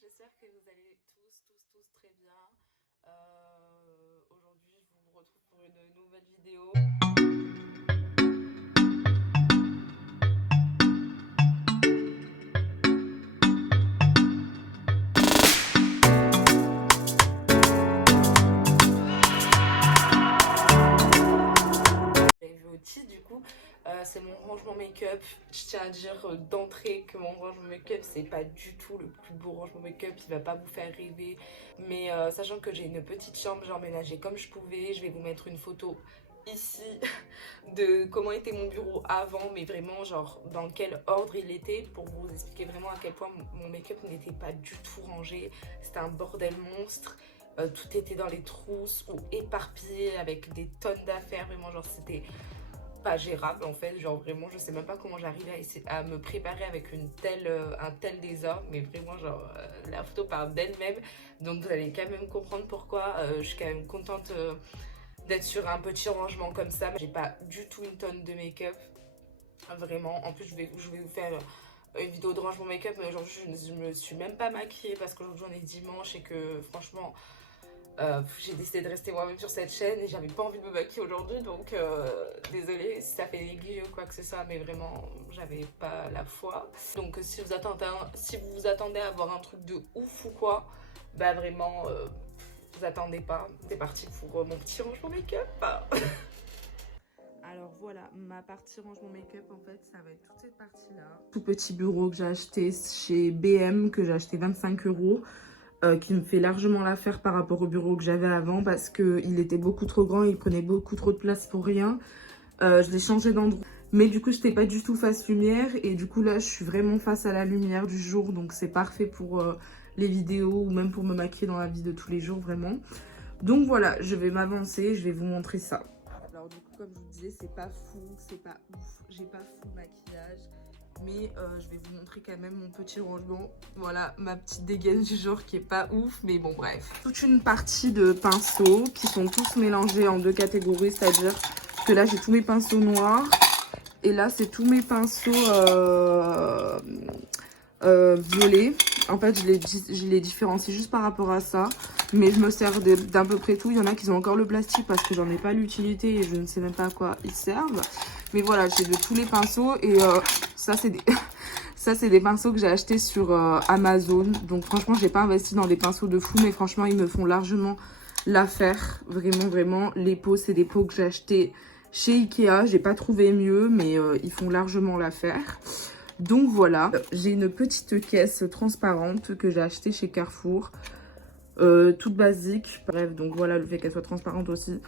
j'espère que vous allez tous très bien. Aujourd'hui, je vous retrouve pour une nouvelle vidéo. Vous l'avez vu au titre, du coup, c'est mon rangement make-up. Je tiens à dire d'entrée que mon rangement make-up, c'est pas du tout le plus beau rangement make-up. Il va pas vous faire rêver. Mais sachant que j'ai une petite chambre, j'ai emménagé comme je pouvais. Je vais vous mettre une photo ici de comment était mon bureau avant, mais vraiment genre dans quel ordre il était, pour vous expliquer vraiment à quel point mon make-up n'était pas du tout rangé. C'était un bordel monstre. Tout était dans les trousses ou éparpillé avec des tonnes d'affaires. Vraiment, genre, c'était pas gérable en fait. Genre, vraiment, je sais même pas comment j'arrivais à me préparer avec un tel désordre. Mais vraiment, genre, la photo parle d'elle-même. Donc, vous allez quand même comprendre pourquoi je suis quand même contente d'être sur un petit rangement comme ça. J'ai pas du tout une tonne de make-up. Vraiment. En plus, je vais vous faire une vidéo de rangement make-up. Mais aujourd'hui, je me suis même pas maquillée parce qu'aujourd'hui, on est dimanche et que franchement. J'ai décidé de rester moi-même sur cette chaîne et j'avais pas envie de me maquiller aujourd'hui, donc désolée si ça fait négligé ou quoi que ce soit, mais vraiment j'avais pas la foi. Donc si vous vous attendez à avoir un truc de ouf ou quoi, bah vraiment vous attendez pas. C'est parti pour mon petit rangement make-up. Alors voilà, ma partie rangement make-up, en fait, ça va être toute cette partie-là. Tout petit bureau que j'ai acheté chez BM, que j'ai acheté 25 €. Qui me fait largement l'affaire par rapport au bureau que j'avais avant parce qu'il était beaucoup trop grand, il prenait beaucoup trop de place pour rien. Je l'ai changé d'endroit. Mais du coup, je n'étais pas du tout face lumière et du coup là, je suis vraiment face à la lumière du jour. Donc c'est parfait pour les vidéos ou même pour me maquiller dans la vie de tous les jours, vraiment. Donc voilà, je vais m'avancer, je vais vous montrer ça. Alors du coup, comme je vous disais, c'est pas fou, c'est pas ouf, j'ai pas fou maquillage. Mais je vais vous montrer quand même mon petit rangement. Voilà, ma petite dégaine du jour qui est pas ouf, mais bon bref. Toute une partie de pinceaux qui sont tous mélangés en deux catégories, c'est-à-dire que là j'ai tous mes pinceaux noirs et là c'est tous mes pinceaux violets. En fait je les différencie juste par rapport à ça, mais je me sers d'à peu près tout. Il y en a qui ont encore le plastique parce que j'en ai pas l'utilité et je ne sais même pas à quoi ils servent. Mais voilà, j'ai de tous les pinceaux et ça c'est des... ça c'est des pinceaux que j'ai achetés sur Amazon. Donc franchement, j'ai pas investi dans des pinceaux de fou, mais franchement, ils me font largement l'affaire. Vraiment, vraiment. Les pots, c'est des pots que j'ai achetés chez Ikea. J'ai pas trouvé mieux, mais ils font largement l'affaire. Donc voilà, j'ai une petite caisse transparente que j'ai achetée chez Carrefour. Toute basique. Bref, donc voilà, le fait qu'elle soit transparente aussi.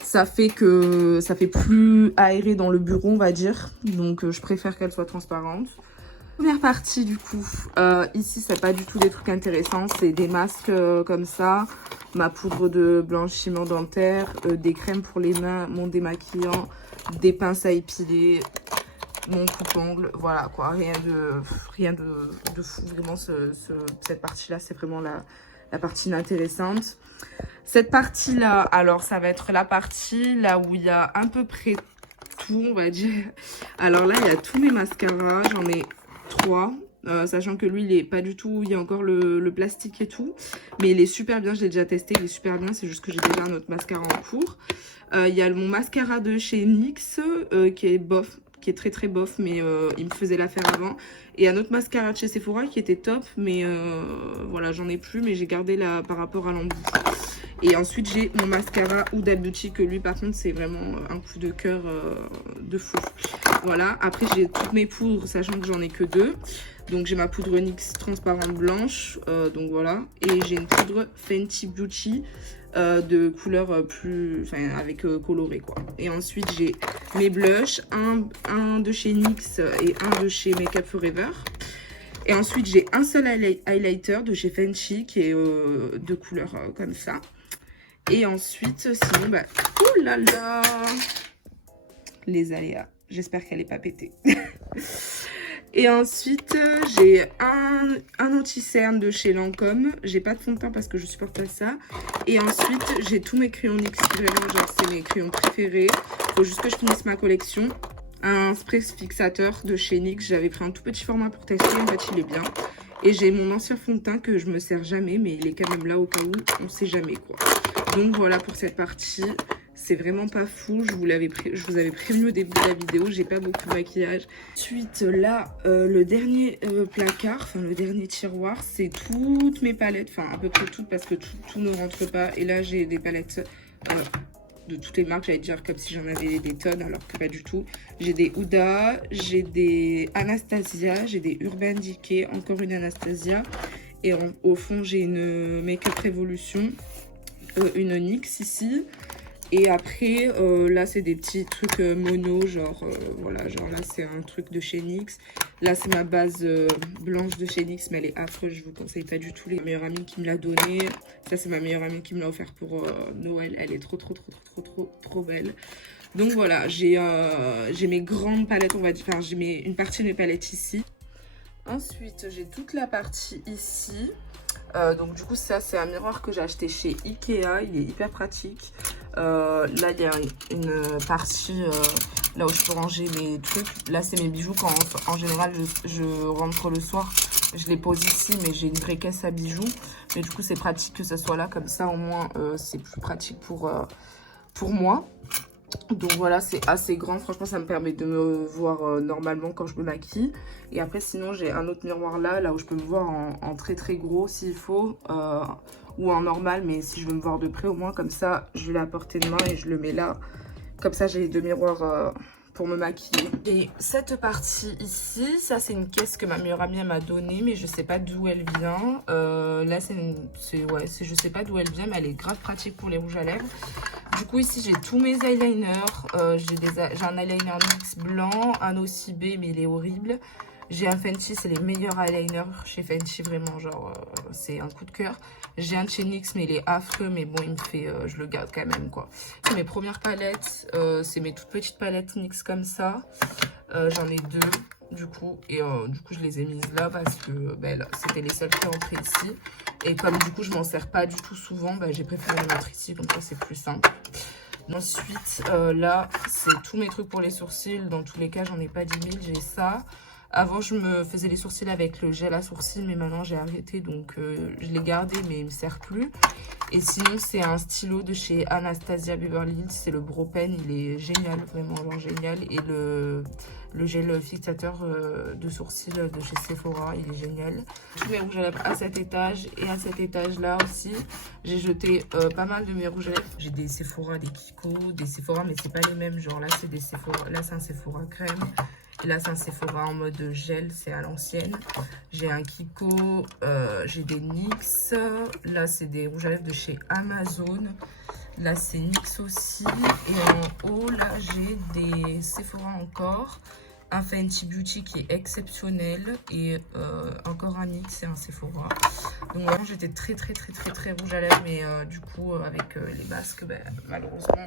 Ça fait que ça fait plus aéré dans le bureau, on va dire. Donc, je préfère qu'elle soit transparente. Première partie, du coup. Ici, c'est pas du tout des trucs intéressants. C'est des masques comme ça. Ma poudre de blanchiment dentaire. Des crèmes pour les mains. Mon démaquillant. Des pinces à épiler. Mon coupe-ongle. Voilà, quoi. Rien de fou. Vraiment, cette partie-là, c'est vraiment la partie inintéressante. Cette partie-là, alors ça va être la partie là où il y a à peu près tout, on va dire. Alors là, il y a tous mes mascaras, j'en ai 3. Sachant que lui, il est pas du tout, il y a encore le plastique et tout. Mais il est super bien, je l'ai déjà testé, il est super bien. C'est juste que j'ai déjà un autre mascara en cours. Il y a mon mascara de chez NYX qui est bof, qui est très très bof, mais il me faisait l'affaire avant. Et un autre mascara de chez Sephora qui était top, mais voilà, j'en ai plus, mais j'ai gardé là par rapport à l'embout. Et ensuite, j'ai mon mascara Huda Beauty, que lui, par contre, c'est vraiment un coup de cœur de fou. Voilà, après, j'ai toutes mes poudres, sachant que j'en ai que 2. Donc, j'ai ma poudre NYX transparente blanche, donc voilà. Et j'ai une poudre Fenty Beauty de couleur plus, enfin, avec coloré, quoi. Et ensuite, j'ai mes blushs, un de chez NYX et un de chez Makeup Forever. Et ensuite, j'ai un seul highlighter de chez Fenty qui est de couleur comme ça. Et ensuite, sinon, bah, oh là là, les aléas. J'espère qu'elle n'est pas pétée. Et ensuite, j'ai un anti-cerne de chez Lancôme. J'ai pas de fond de teint parce que je supporte pas ça. Et ensuite, j'ai tous mes crayons NYX. Genre, c'est mes crayons préférés. Faut juste que je finisse ma collection. Un spray fixateur de chez NYX. J'avais pris un tout petit format pour tester. En fait, il est bien. Et j'ai mon ancien fond de teint que je me sers jamais, mais il est quand même là au cas où, on sait jamais quoi. Donc voilà pour cette partie. C'est vraiment pas fou, je vous avais prévenu au début de la vidéo, j'ai pas beaucoup de maquillage. Ensuite là, le dernier placard, enfin le dernier tiroir, c'est toutes mes palettes, enfin à peu près toutes parce que tout ne rentre pas. Et là j'ai des palettes de toutes les marques, j'allais dire comme si j'en avais des tonnes alors que pas du tout. J'ai des Huda, j'ai des Anastasia, j'ai des Urban Decay, encore une Anastasia. Et au fond j'ai une Make Up Revolution, une NYX ici. Et après, là, c'est des petits trucs mono, genre, voilà, genre là, c'est un truc de chez NYX. Là, c'est ma base blanche de chez NYX, mais elle est affreuse, je vous conseille pas du tout. Ma meilleure amie qui me l'a donnée. Ça, c'est ma meilleure amie qui me l'a offert pour Noël. Elle est trop belle. Donc voilà, j'ai mes grandes palettes, on va dire, enfin, j'ai une partie de mes palettes ici. Ensuite, j'ai toute la partie ici. Donc du coup ça c'est un miroir que j'ai acheté chez Ikea, il est hyper pratique. Là il y a une partie là où je peux ranger mes trucs. Là c'est mes bijoux quand en général je rentre le soir, je les pose ici, mais j'ai une vraie caisse à bijoux. Mais du coup c'est pratique que ça soit là comme ça, au moins c'est plus pratique pour moi. Donc voilà, c'est assez grand, franchement ça me permet de me voir normalement quand je me maquille. Et après sinon j'ai un autre miroir là où je peux me voir en très gros s'il faut, ou en normal, mais si je veux me voir de près au moins comme ça je l'ai à portée de main et je le mets là. Comme ça j'ai les deux miroirs pour me maquiller. Et cette partie ici, ça c'est une caisse que ma meilleure amie m'a donnée, mais je sais pas d'où elle vient. Là je sais pas d'où elle vient, mais elle est grave pratique pour les rouges à lèvres. Du coup ici j'ai tous mes eyeliners, j'ai un eyeliner NYX blanc, un OCB mais il est horrible. J'ai un Fenty, c'est les meilleurs eyeliners chez Fenty, vraiment, genre, c'est un coup de cœur. J'ai un de chez NYX, mais il est affreux, mais bon, il me fait, je le garde quand même, quoi. Mes premières palettes, c'est mes toutes petites palettes NYX comme ça. J'en ai deux, du coup, et du coup, je les ai mises là parce que ben, c'était les seules qui rentraient ici. Et comme du coup, je m'en sers pas du tout souvent, ben, j'ai préféré les mettre ici, donc ça, c'est plus simple. Ensuite, là, c'est tous mes trucs pour les sourcils. Dans tous les cas, j'en ai pas 10 000, j'ai ça. Avant, je me faisais les sourcils avec le gel à sourcils, mais maintenant, j'ai arrêté. Donc, je l'ai gardé, mais il me sert plus. Et sinon, c'est un stylo de chez Anastasia Beverly Hills. C'est le Brow Pen. Il est génial, vraiment, genre génial. Et le gel fixateur de sourcils de chez Sephora, il est génial. Tous mes rouges à lèvres à cet étage et à cet étage-là aussi. J'ai jeté pas mal de mes rouges à lèvres. J'ai des Sephora, des Kiko, des Sephora, mais c'est pas les mêmes. Genre là, c'est des Sephora. Là, c'est un Sephora crème. Et là, c'est un Sephora en mode gel, c'est à l'ancienne. J'ai un Kiko, j'ai des NYX. Là, c'est des rouges à lèvres de chez Amazon. Là, c'est NYX aussi. Et en haut, là, j'ai des Sephora encore. Un Fenty Beauty qui est exceptionnel. Et encore un NYX et un Sephora. Donc, vraiment, j'étais très rouge à lèvres. Mais du coup, avec les masques, ben, malheureusement...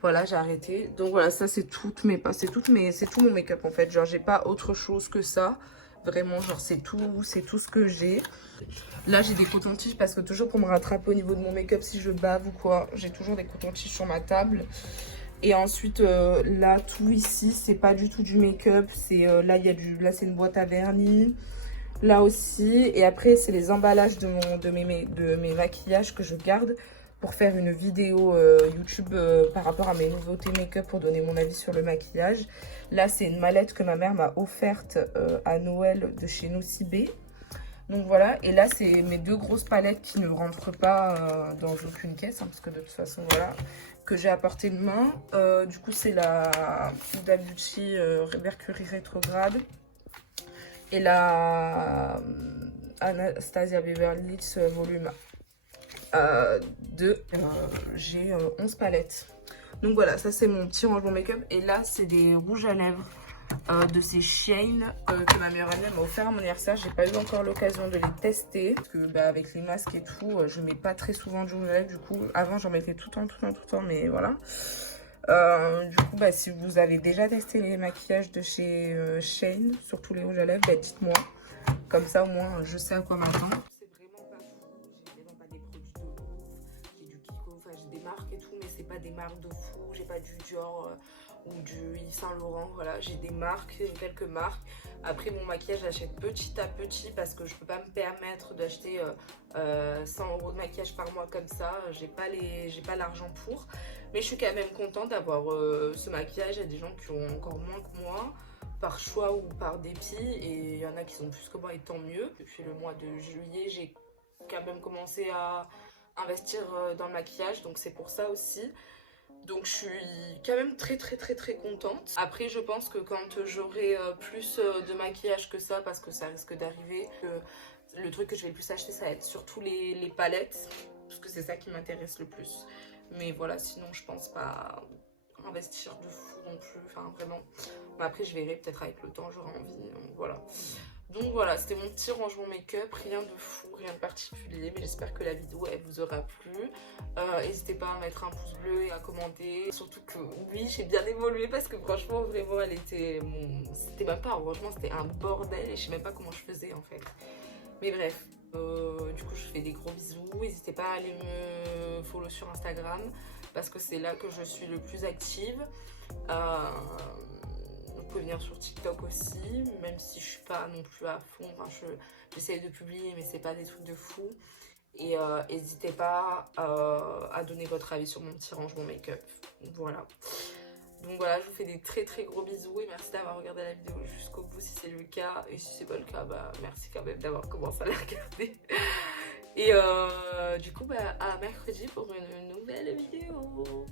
Voilà, j'ai arrêté. Donc voilà, ça c'est tout mon make-up en fait. Genre j'ai pas autre chose que ça. Vraiment, genre c'est tout ce que j'ai. Là j'ai des cotons-tiges parce que toujours pour me rattraper au niveau de mon make-up si je bave ou quoi, j'ai toujours des cotons-tiges sur ma table. Et ensuite là tout ici, c'est pas du tout du make-up. C'est là il y a là c'est une boîte à vernis. Là aussi. Et après c'est les emballages de mes maquillages que je garde pour faire une vidéo YouTube par rapport à mes nouveautés make-up pour donner mon avis sur le maquillage. Là, c'est une mallette que ma mère m'a offerte à Noël de chez Nocibé. Donc voilà, et là, c'est mes deux grosses palettes qui ne rentrent pas dans aucune caisse, hein, parce que de toute façon, voilà, que j'ai à portée de main. Du coup, c'est la Huda Beauty Mercury Rétrograde et la Anastasia Beverly Hills volume 2. J'ai 11 palettes. Donc voilà, ça c'est mon petit rangement make-up. Et là, c'est des rouges à lèvres de ces Shane que ma meilleure amie m'a offert à mon anniversaire. J'ai pas eu encore l'occasion de les tester. Parce que avec les masques et tout, je mets pas très souvent du rouge à lèvres. Du coup, avant, j'en mettais tout le temps. Mais voilà. Du coup, si vous avez déjà testé les maquillages de chez Shane, surtout les rouges à lèvres, dites-moi. Comme ça, au moins, je sais à quoi m'attendre. Marques et tout, mais c'est pas des marques de fou. J'ai pas du Dior ou du Yves Saint Laurent. Voilà, j'ai des marques, quelques marques. Après mon maquillage j'achète petit à petit parce que je peux pas me permettre d'acheter 100 € de maquillage par mois comme ça, j'ai pas l'argent pour. Mais je suis quand même contente d'avoir ce maquillage. Il y a des gens qui ont encore moins que moi, par choix ou par dépit, et il y en a qui sont plus que moi et tant mieux. Depuis le mois de juillet j'ai quand même commencé à investir dans le maquillage, donc c'est pour ça aussi. Donc je suis quand même très contente. Après je pense que quand j'aurai plus de maquillage que ça, parce que ça risque d'arriver, le truc que je vais le plus acheter ça va être surtout les palettes, parce que c'est ça qui m'intéresse le plus. Mais voilà, sinon je pense pas investir de fou non plus, enfin vraiment. Mais après je verrai, peut-être avec le temps j'aurai envie, voilà. Donc voilà, c'était mon petit rangement make-up, rien de fou, rien de particulier, mais j'espère que la vidéo elle vous aura plu. N'hésitez pas à mettre un pouce bleu et à commenter. Surtout que oui, j'ai bien évolué parce que franchement, vraiment, c'était même pas, franchement, c'était un bordel et je sais même pas comment je faisais en fait. Mais bref, du coup, je fais des gros bisous. N'hésitez pas à aller me follow sur Instagram parce que c'est là que je suis le plus active. Vous pouvez venir sur TikTok aussi, même si je suis pas non plus à fond. Enfin, j'essaye de publier, mais c'est pas des trucs de fou. Et n'hésitez pas à donner votre avis sur mon petit rangement make-up. Voilà. Donc voilà, je vous fais des très gros bisous et merci d'avoir regardé la vidéo jusqu'au bout si c'est le cas. Et si c'est pas le cas, bah merci quand même d'avoir commencé à la regarder. Et du coup, bah, à mercredi pour une nouvelle vidéo.